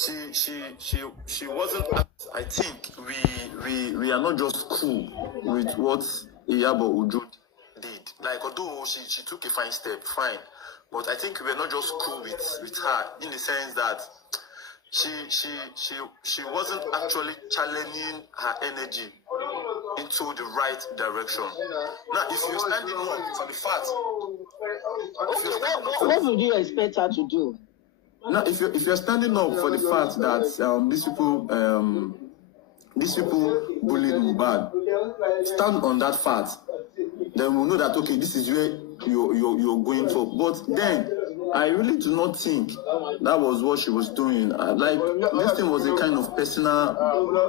she wasn't. I think we are not just cool with what Iyabo Ojo did. Like, although she took a fine step, fine, but I think we're not just cool with her in the sense that she wasn't actually channeling her energy into the right direction. Now, if you're standing up for the fact, what would you expect her to do? Now, if you're standing up for the fact that these people bullied Mohbad, stand on that fact, then we'll know that okay, this is where you're going for. But then I really do not think that was what she was doing. Like, this thing was a kind of personal.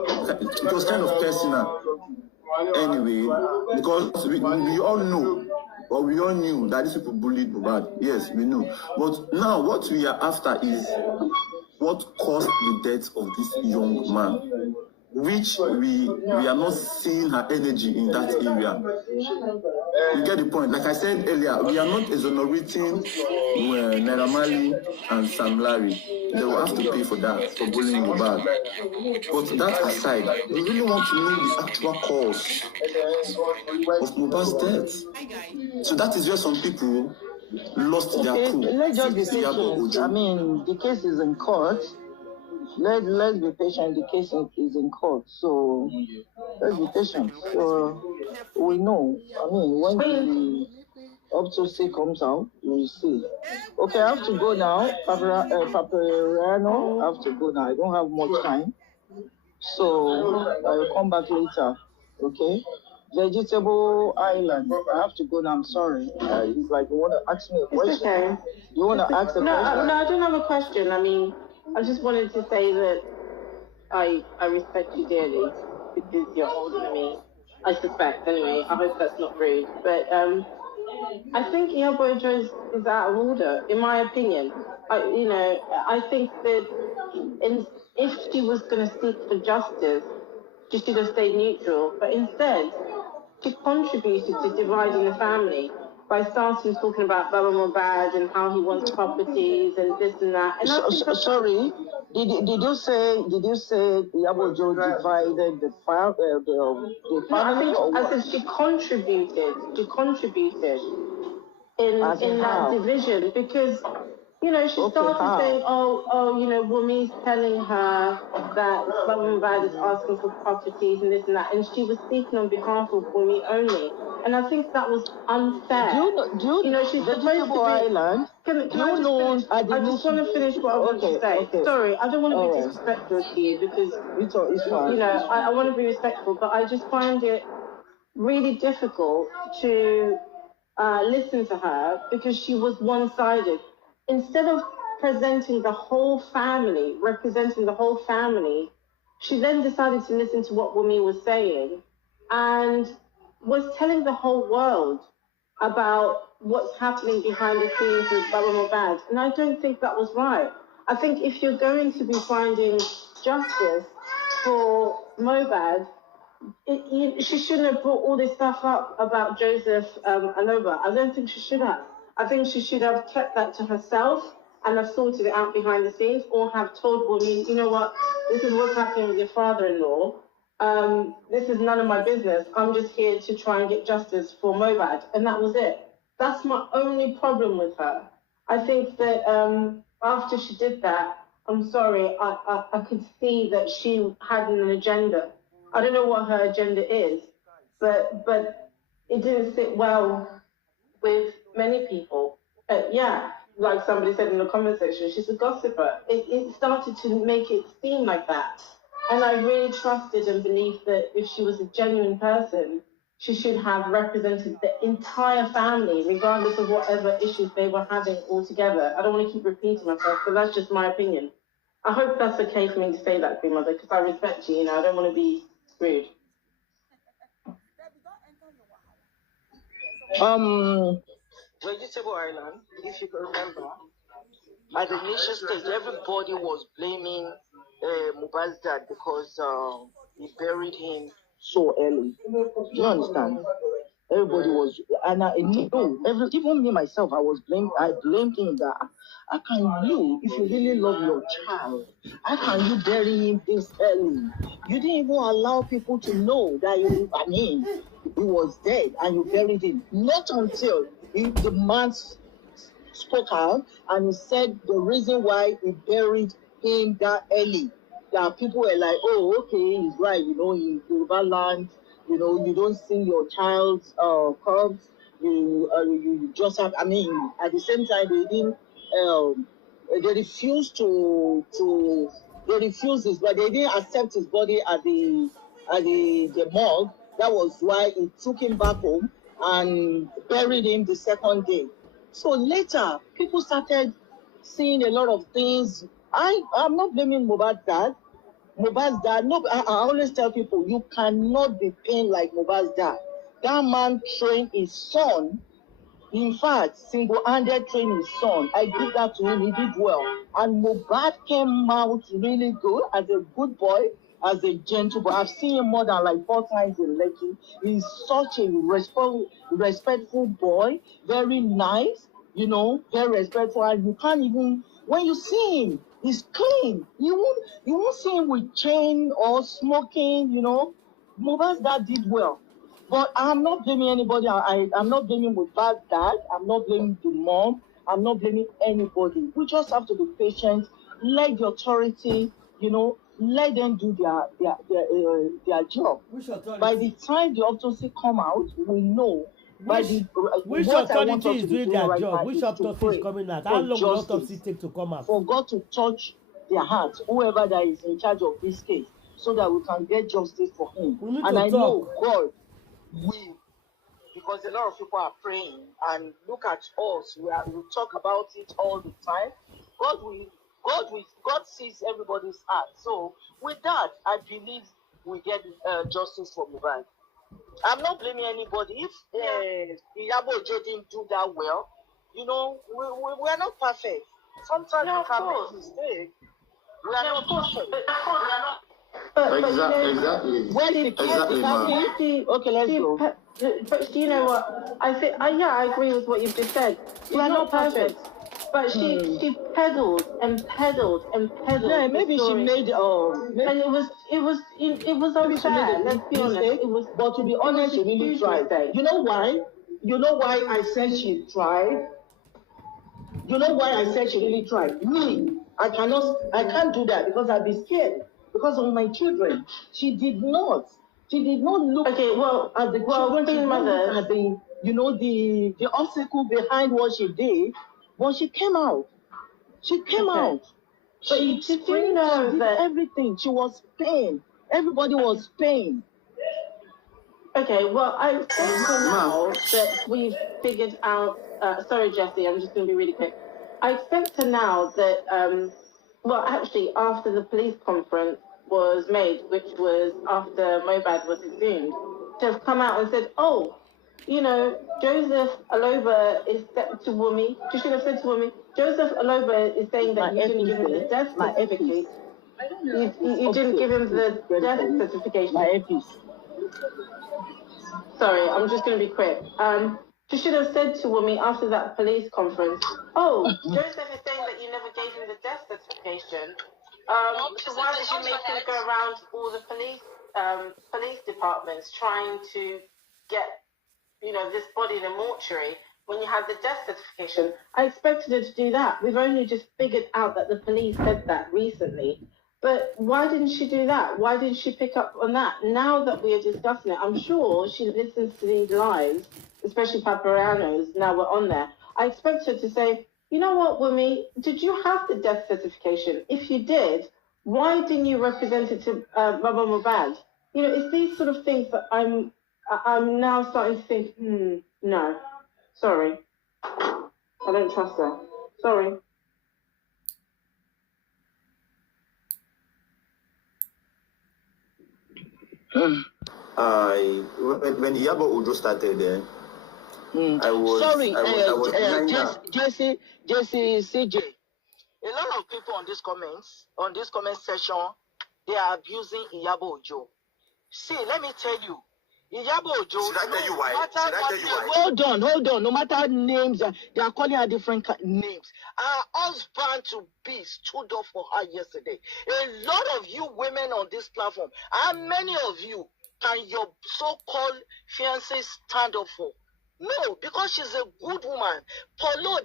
It was kind of personal. Anyway, because we all know, or we all knew that these people bullied Mohbad. Yes, we know. But now what we are after is what caused the death of this young man, which we are not seeing her energy in that area. You get the point? Like I said earlier, we are not exonerating Naira Marley and Sam Larry. They will have to pay for that, for bullying Mohbad. But that aside, we really want to know the actual cause of Mohbad's death. So that is where some people lost their cool. Let's just be patient. I mean, the case is in court. Let's be patient. The case is in court, so let's be patient. So we know. I mean, when the autopsy comes out, we'll see. Okay, I have to go now. Paparano, I have to go now. I don't have much time, so I will come back later. Okay. Vegetable Island. I have to go now. I'm sorry. It's like you want to ask me a question. It's okay. You want to ask a question? No, I don't have a question. I mean, I just wanted to say that I respect you dearly because you're older than me. I suspect, anyway. I hope that's not rude. But I think Iyabo Ojo is out of order, in my opinion. I think that if she was going to seek for justice, she should have stayed neutral. But instead, she contributed to dividing the family by starting talking about Baba Mohbad and how he wants properties and this and that. And sorry, did you say Iyabo Ojo divided the family? I said she contributed in that division because she started saying, Wumi's telling her that Baba Mohbad is asking for properties and this and that, and she was speaking on behalf of Wumi only. And I think that was unfair. She's supposed to be... Island? I just want to finish what I want to say. Okay. Sorry, I don't want to be disrespectful to you because, it's fine. I want to be respectful, but I just find it really difficult to listen to her because she was one-sided. Instead of representing the whole family, she then decided to listen to what Wumi was saying and was telling the whole world about what's happening behind the scenes with Baba Mohbad. And I don't think that was right. I think if you're going to be finding justice for Mohbad, she shouldn't have brought all this stuff up about Joseph Aloba. I don't think she should have. I think she should have kept that to herself and have sorted it out behind the scenes, or have told Wumi, you know what, this is what's happening with your father-in-law. This is none of my business. I'm just here to try and get justice for Mohbad. And that was it. That's my only problem with her. I think that after she did that, I'm sorry, I could see that she had an agenda. I don't know what her agenda is, but it didn't sit well with many people. Like somebody said in the comment section, she's a gossiper. It started to make it seem like that. And I really trusted and believed that if she was a genuine person, she should have represented the entire family, regardless of whatever issues they were having altogether. I don't want to keep repeating myself, but that's just my opinion. I hope that's okay for me to say that, grandmother, because I respect you, I don't want to be rude. Vegetable Island, if you can remember, at the initial stage, everybody was blaming Mohbad's dad because he buried him so early. Do you understand? Everybody was, and I know, even me myself, I blamed him that how can you, if you really love your child, how can you bury him this early? You didn't even allow people to know that he was dead and you buried him. Not until the man spoke out and he said the reason why he buried him that early. That people were like, oh, okay, he's right, in Yoruba land, you don't see your child's corpse, you just have, at the same time, they didn't, they refused they refused his, but they didn't accept his body at the morgue. That was why he took him back home and buried him the second day. So later, people started seeing a lot of things. I'm not blaming Mohbad's dad. Mohbad's dad, no, I always tell people, you cannot be paying like Mohbad's dad. That man trained his son. In fact, single-handed trained his son. I give that to him. He did well. And Mohbad came out really good as a good boy, as a gentle boy. I've seen him more than like 4 times in Lekki. He's such a respectful boy, very nice, very respectful. And you can't even, when you see him, he's clean. You won't see him with chain or smoking, Mohbad's dad did well. But I'm not blaming anybody. I'm not blaming Mohbad's dad. I'm not blaming the mom. I'm not blaming anybody. We just have to be patient. Let the authority, let them do their job. By the time the autopsy come out, we know. Which authority is doing their job? Which autopsy is coming out? How long will autopsy take to come out? For God to touch their heart, whoever that is in charge of this case, so that we can get justice for him. And I know God will, because a lot of people are praying, and look at us. We talk about it all the time. God sees everybody's heart. So with that, I believe we get justice for Mohbad. I'm not blaming anybody. If Iyabo Ojo didn't do that well, we are not perfect. Sometimes we can make mistakes. We are not perfect. Exactly. Okay, let's go. But do you know what? I agree with what you've just said. She's not perfect. But she peddled and peddled and peddled. Yeah, maybe she made and it was unfair. Let's be honest. But to be honest, she really tried. You know why? You know why I said she tried? You know why I said she really tried? Me, I can't do that because I'd be scared because of my children. She did not look at the children. She mother at the obstacle behind what she did. But she came out. She came out. But she did know that everything. She was pain. Everybody was pain. Okay, well, I think now that we've figured out. Sorry, Jesse, I'm just going to be really quick. I expect now that, actually, after the police conference was made, which was after Mohbad was exhumed, to have come out and said, Joseph Aloba is to Wumi. You should have said to Wumi, Joseph Aloba is saying that you didn't give him the death certificate. You didn't give him the death certification. Sorry, I'm just going to be quick. You should have said to Wumi after that police conference, Joseph is saying that you never gave him the death certification. So why did you make him go around all the police departments trying to get this body in a mortuary when you have the death certification? I expected her to do that. We've only just figured out that the police said that recently. But why didn't she do that? Why didn't she pick up on that? Now that we are discussing it, I'm sure she listens to these lives, especially Papariano's, now we're on there. I expect her to say, you know what, Wumi, did you have the death certification? If you did, why didn't you represent it to Baba Mohbad? It's these sort of things that I'm now starting to think, no, sorry. I don't trust her. Sorry. When Iyabo Ojo started there, I was Jesse CJ. A lot of people on this comment section, they are abusing Iyabo Ojo. See, let me tell you, Should I tell you why? Hold on. No matter names, they are calling her different names. Her husband to be stood up for her yesterday. A lot of you women on this platform, how many of you can your so-called fiancé stand up for? No, because she's a good woman. Polo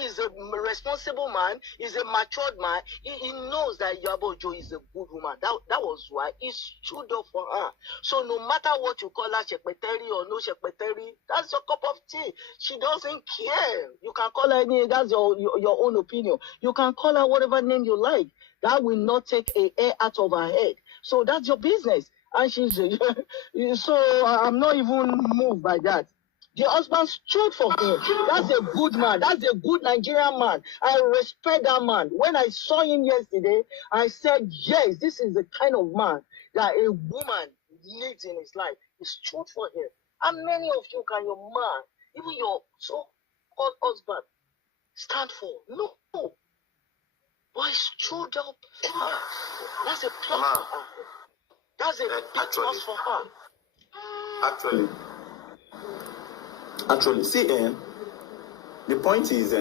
is a responsible man. He's a matured man. He knows that Yabo Ojo is a good woman. That was why he stood up for her. So no matter what you call her, Shekpeteri or no Shekpeteri, that's your cup of tea. She doesn't care. You can call her any. That's your own opinion. You can call her whatever name you like. That will not take a hair out of her head. So that's your business. And she's so I'm not even moved by that. The husband stood for him. That's a good man. That's a good Nigerian man. I respect that man. When I saw him yesterday, I said, yes, this is the kind of man that a woman needs in his life. He stood for him. How many of you can your man, even your so-called husband, stand for? No. But he stood up for her. That's a plus for her. That's a big plus for her. Actually, see, the point is,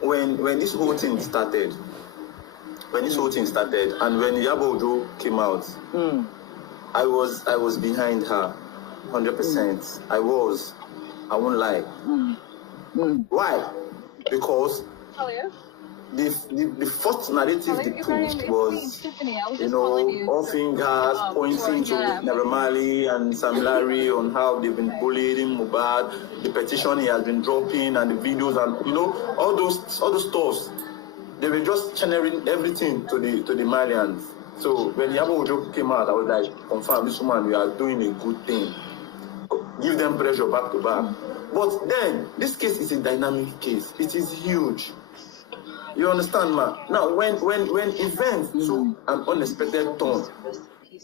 when this whole thing started, and when Yabo Ojo came out, I was behind her, 100%. I won't lie. Why? Because the first narrative they pushed was, all fingers pointing to Naira Marley and Sam Larry on how they've been bullying Mohbad, the petition he has been dropping, and the videos, and all those stuffs. They were just channeling everything to the Marians. So when Yabo Ojo came out, I was like, confirm, this woman, we are doing a good thing. Give them pressure back to back. But then this case is a dynamic case. It is huge. You understand, ma? Now, when events took an unexpected turn,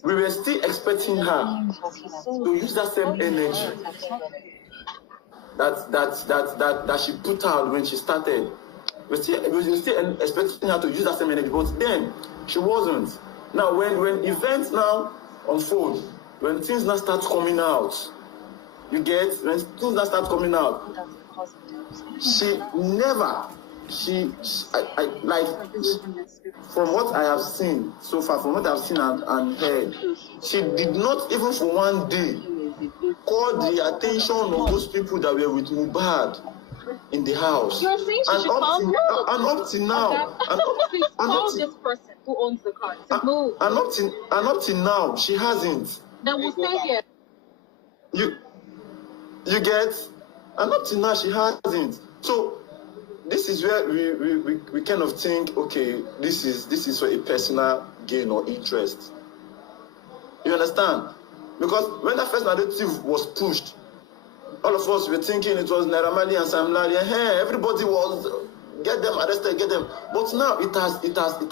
we were still expecting her to use that same energy that she put out when she started. We were still expecting her to use that same energy, but then she wasn't. Now, when events now unfold, when things now start coming out, when things now start coming out, from what I have seen so far, from what I've seen and heard, she did not even for one day call the attention of those people that were with Mohbad in the house. You're saying she should calm down. And up to now, call this person who owns the car to move. And up to now, she hasn't. Then we'll stay here. You get? And up to now, she hasn't. So this is where we kind of think, okay, this is for a personal gain or interest. You understand? Because when that first narrative was pushed, all of us were thinking it was Naira Marley and Sam Larry. Hey, everybody was get them arrested, get them. But now it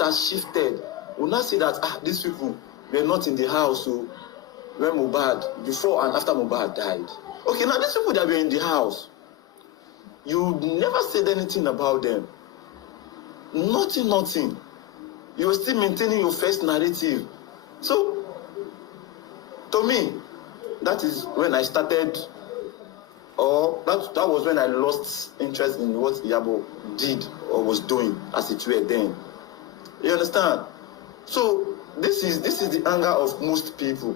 has shifted. We now see that these people were not in the house when Mohbad, before and after Mohbad died. Okay, now these people that were in the house, you never said anything about them. Nothing. You were still maintaining your first narrative. So, to me, that is when I started, or that was when I lost interest in what Yabo did or was doing as it were then. You understand? So, this is the anger of most people.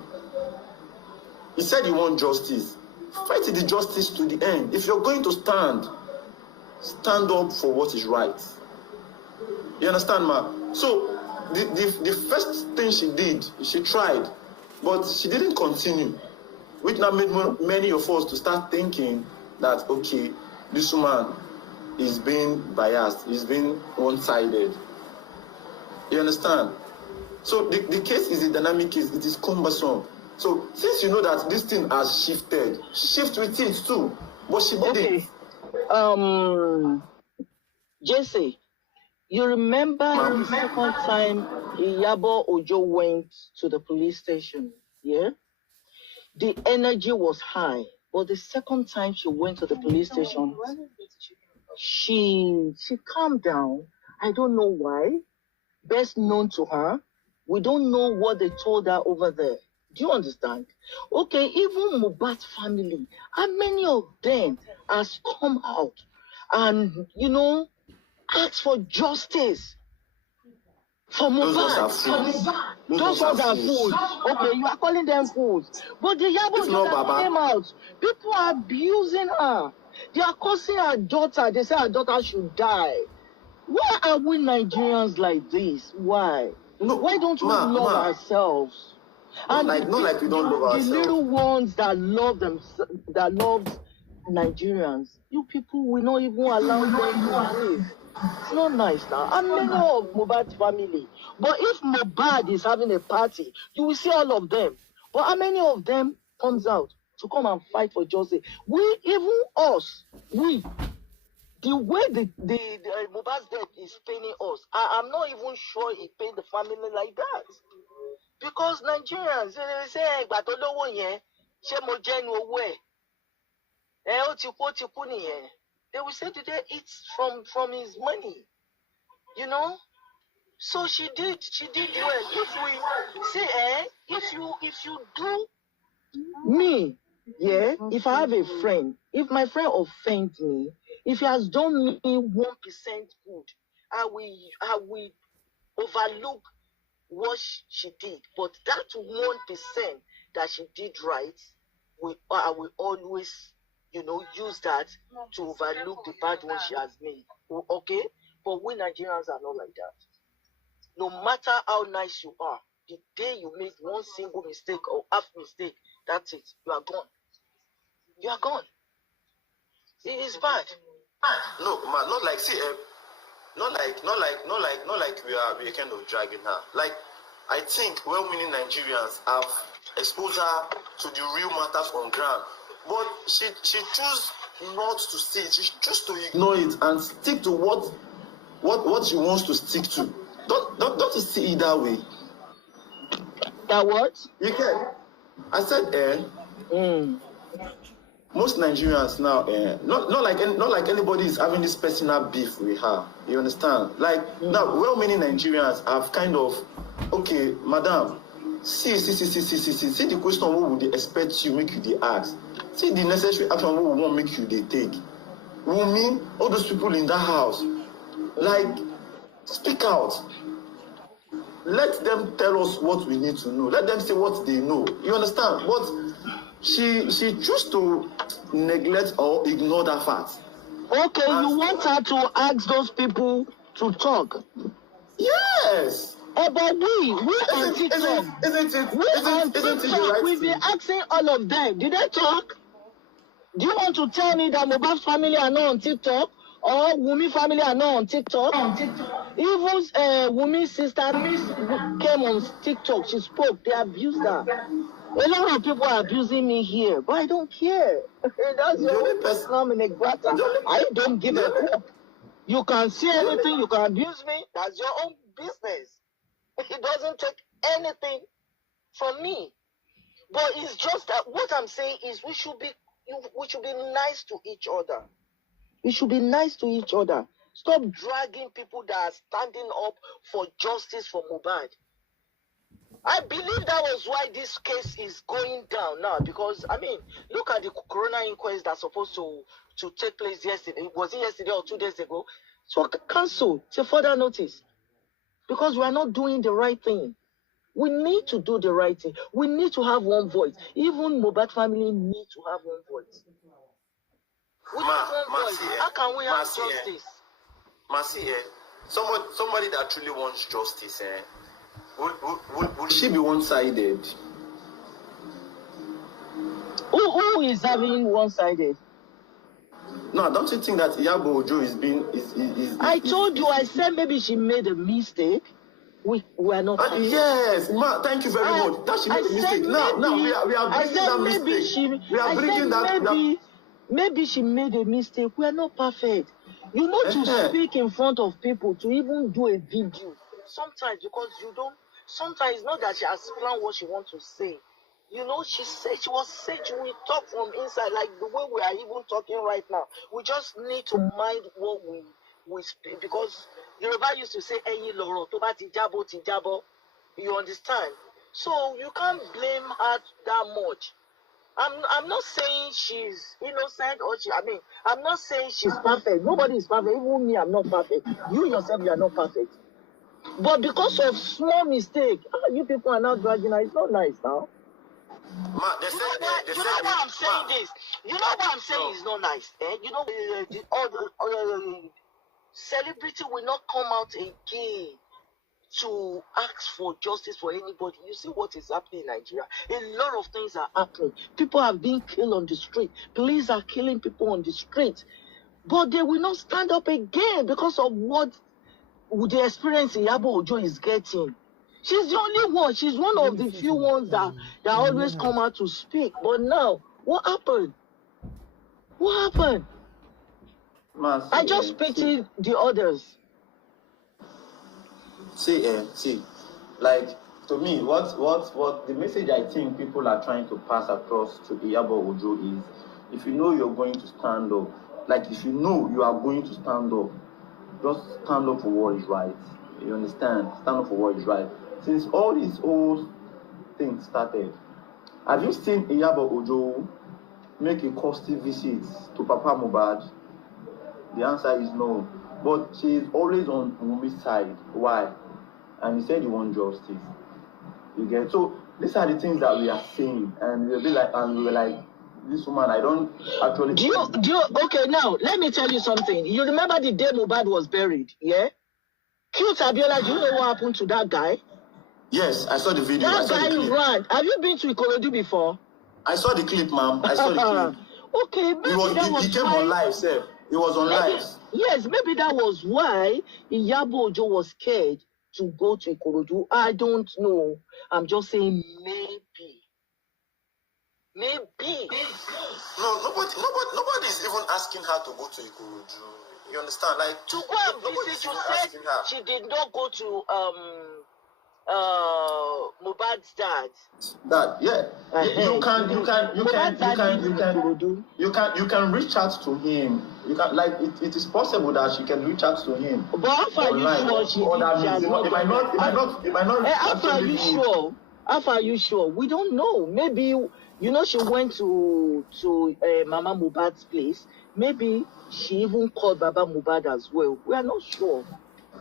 He said you want justice. Fight the justice to the end. If you're going to stand up for what is right. You understand, ma? So the first thing she did, she tried, but she didn't continue, which now made many of us to start thinking that, okay, this woman is being biased, is being one-sided. You understand? So the case is a dynamic case. It is cumbersome. So since you know that this thing has shifted, shift with it too. But she did it. Jesse, you remember the second time Yabo Ojo went to the police station, yeah? The energy was high, but the second time she went to the police station, she calmed down. I don't know why. Best known to her We don't know what they told her over there. Do you understand? Okay, even Mohbad's family, how many of them has come out and, asked for justice for Mohbad? Those ones are fools. Okay, you are calling them fools. But the Yabo came out. People are abusing her. They are causing her daughter. They say her daughter should die. Why are we Nigerians like this? Why? No, why don't we love ourselves? Not like we don't love ourselves. The little ones that love Nigerians, you people will not even allow them to live. It's not nice now. I'm many of Mohbad's family. But if Mohbad is having a party, you will see all of them. But how many of them comes out to come and fight for justice? The way the Mohbad's death is paining us, I'm not even sure it paid the family like that. Because Nigerians, they say, they will say today it's from his money. So she did well. If we say, if you do me, if I have a friend, if my friend offends me, if he has done me 1% good, I will overlook what she did. But that 1% that she did right, I will always, use that to overlook the bad one she has made. Okay? But we Nigerians are not like that. No matter how nice you are, the day you make one single mistake or half mistake, that's it. You are gone. You are gone. It is bad. No, man, not like we are kind of dragging her. Like, I think well-meaning Nigerians have exposed her to the real matters on ground, but she chose not to see it. She chose to ignore it and stick to what she wants to stick to. Don't you see it that way? That what? You can. I said, most Nigerians now, not like anybody is having this personal beef with her. You understand? Like now, well-meaning Nigerians have kind of, okay, madam, see the question, what would they expect you make you they ask? See the necessary action, what we want make you they take. We mean all those people in that house, like, speak out. Let them tell us what we need to know. Let them say what they know. You understand? But she chose to neglect or ignore that fact. Okay, you want her to ask those people to talk? Yes. But we on TikTok. Isn't it? We've been asking all of them. Did they talk? Do you want to tell me that Mohbad's family are not on TikTok? Or Wumi family are not on TikTok? Even Wumi's sister came on TikTok. She spoke. They abused her. A lot of people are abusing me here, but I don't care. That's your own personal neglect. I don't give a fuck. You can see anything, you can abuse me. That's your own business. It doesn't take anything from me. But it's just that what I'm saying is we should be nice to each other. We should be nice to each other. Stop dragging people that are standing up for justice for Mohbad. I believe that was why this case is going down now, because, look at the corona inquest that's supposed to take place yesterday. Was it yesterday or 2 days ago? So cancel till further notice, because we are not doing the right thing. We need to do the right thing. We need to have one voice. Even Mohbad family need to have one voice. We have one voice. How can we have justice? Somebody that truly wants justice, would she be one-sided? Who is having one-sided? No, don't you think that Iyabo Ojo is being... I told you, I said maybe she made a mistake. We are not... yes, thank you very much. That she made a mistake. Now we are bringing that mistake. Maybe she made a mistake. We are not perfect. You know, to speak in front of people, to even do a video. Sometimes, because you don't... Sometimes it's not that she has planned what she wants to say. You know, she said she was saying she will talk from inside, like the way we are even talking right now. We just need to mind what we speak, because Yoruba used to say, "Eyin loro, to ba ti jabo ti jabo." You understand? So you can't blame her that much. I'm not saying she's innocent or I'm not saying she's perfect. Nobody is perfect. Even me, I'm not perfect. You yourself, you are not perfect. But because of small mistake, you people are now dragging her. It's not nice now. You know why I'm saying this? You know why I'm saying it's not nice? You know, celebrity will not come out again to ask for justice for anybody. You see what is happening in Nigeria? A lot of things are happening. People are being killed on the street. Police are killing people on the street. But they will not stand up again because of what the experience Iyabo Ojo is getting. She's the only one. She's one of the few ones that always come out to speak. But now, what happened? What happened? I just pity the others. See, like, to me, what the message I think people are trying to pass across to Iyabo Ojo is, if you know you're going to stand up, like if you know you are going to stand up, just stand up for what is right. You understand? Stand up for what is right. Since all these old things started, have you seen Iyabo Ojo make a costly visit to Papa Mohbad? The answer is no. But she is always on Wumi's side. Why? And he said he wants justice. You get? So these are the things that we are saying, and we were like, this woman, I don't actually. Okay, now let me tell you something. You remember the day Mohbad was buried, yeah? Cute Abiola, do you know what happened to that guy? Yes, I saw the video. That guy ran. Have you been to Ikorodu before? I saw the clip, ma'am. I saw the clip. Okay, maybe he came on live, sir. He was on live. Yes, maybe that was why Iyabo Ojo was scared to go to Ikorodu. I don't know. I'm just saying maybe. Maybe. No, nobody is even asking her to go to Ikorodu. You understand? Like, to go and visit, you said she did not go to Mohbad's dad. That, yeah. You can reach out to him. You can, like, it is possible that she can reach out to him. But how far are you sure it might not. How far are you sure? How far are you sure? We don't know. Maybe she went to Mama Mohbad's place. Maybe she even called Baba Mohbad as well. We are not sure.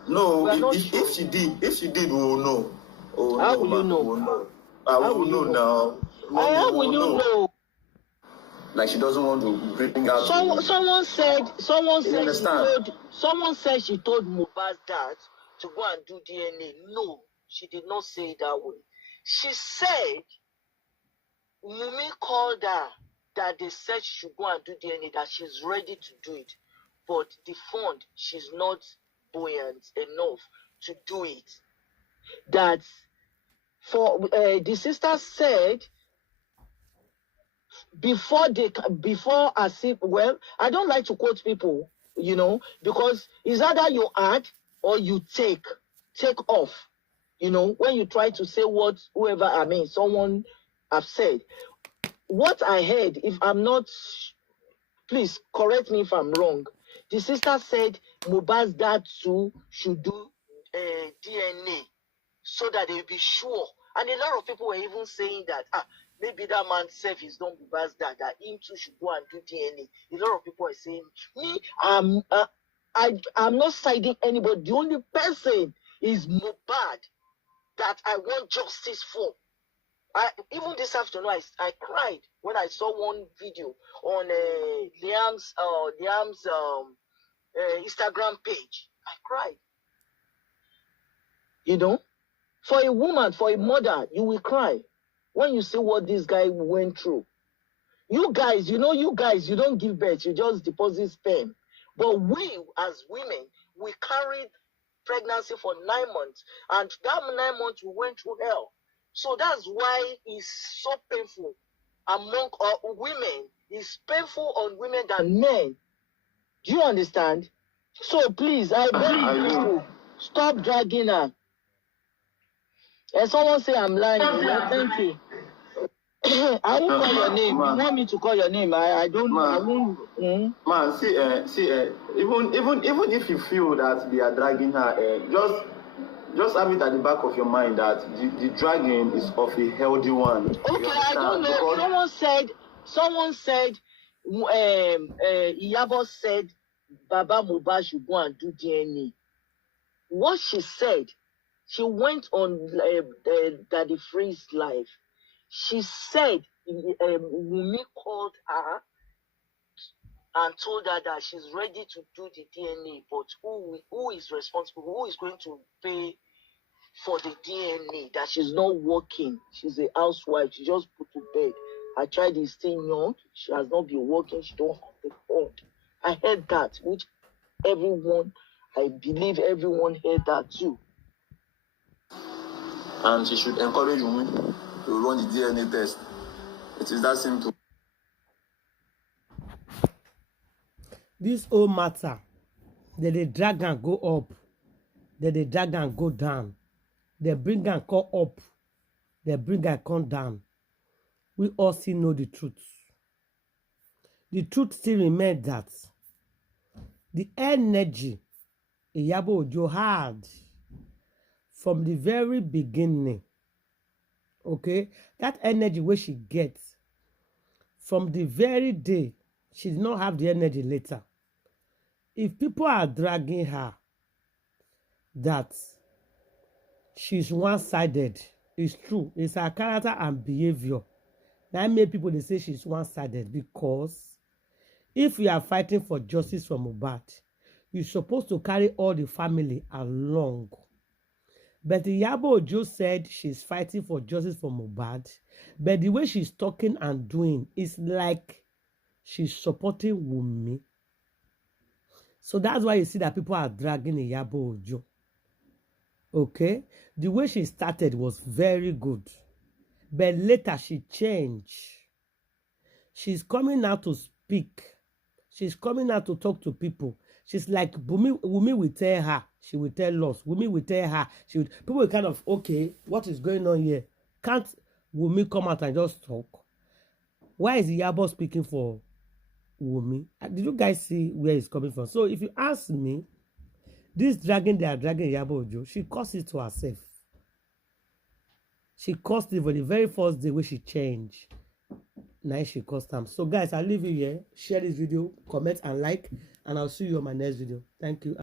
No, if she did, we will know. Oh, how will you know? How will you know now? How will you know? Like she doesn't want to bring out. Someone said she told Mohbad's dad to go and do DNA. No, she did not say it that way. She said Mumi called her that they said she should go and do DNA, that she's ready to do it. But the fund, she's not buoyant enough to do it. That the sister said before I don't like to quote people, because it's either you add or you take off, when you try to say what someone have said. What I heard, if I'm not, please correct me if I'm wrong. The sister said Mohbad's dad too should do DNA so that they'll be sure. And a lot of people were even saying that maybe that man self is not Mohbad's dad, that him too should go and do DNA. A lot of people are saying, me, I'm not siding anybody. The only person is Mohbad that I want justice for. Even this afternoon, I cried when I saw one video on Liam's Instagram page. I cried. For a woman, for a mother, you will cry when you see what this guy went through. You guys, you don't give birth, you just deposit sperm. But we, as women, we carried pregnancy for 9 months. And that 9 months, we went through hell. So that's why it's so painful among women. It's painful on women than men. Do you understand? So please, I beg you, stop dragging her. And someone say I'm lying. Thank you. I won't call your name. You want me to call your name? I don't know. I won't. Man, see, even if you feel that they are dragging her, just have it at the back of your mind that the dragging is of a healthy one. Okay, I don't know. Because someone said, Iyabo said, Baba Mohbad should go and do DNA. What she said, she went on Daddy Free's live. She said, Wunmi called her and told her that she's ready to do the DNA, but who is responsible? Who is going to pay for the DNA? That she's not working. She's a housewife. She just put to bed. Her child is still young. She has not been working. She don't have the fund. I heard that, which I believe everyone heard that too. And she should encourage women to run the DNA test. It is that simple. This whole matter, that they drag and go up, that they drag and go down, they bring and come up, they bring and come down. We all still know the truth. The truth still remains that the energy Iyabo Ojo had from the very beginning, okay, that energy where she gets from the very day, she did not have the energy later. If people are dragging her that she's one-sided, it's true. It's her character and behavior that made people they say she's one-sided, because if you are fighting for justice for Mohbad, you're supposed to carry all the family along. But Iyabo Ojo said she's fighting for justice for Mohbad, but the way she's talking and doing is like she's supporting Wunmi. So that's why you see that people are dragging Iyabo Ojo. Okay? The way she started was very good. But later she changed. She's coming out to speak. She's coming out to talk to people. She's like, Wunmi will tell her. She will tell us. Wunmi will tell her. People will kind of, okay, what is going on here? Can't Wunmi come out and just talk? Why is Iyabo speaking for Wunmi? Did you guys see where it's coming from? So if you ask me, this dragging, they are dragging Iyabo Ojo, she caused it to herself. She caused it for the very first day when she changed. Now she caused them. So guys, I'll leave you here. Share this video, comment and like, and I'll see you on my next video. Thank you.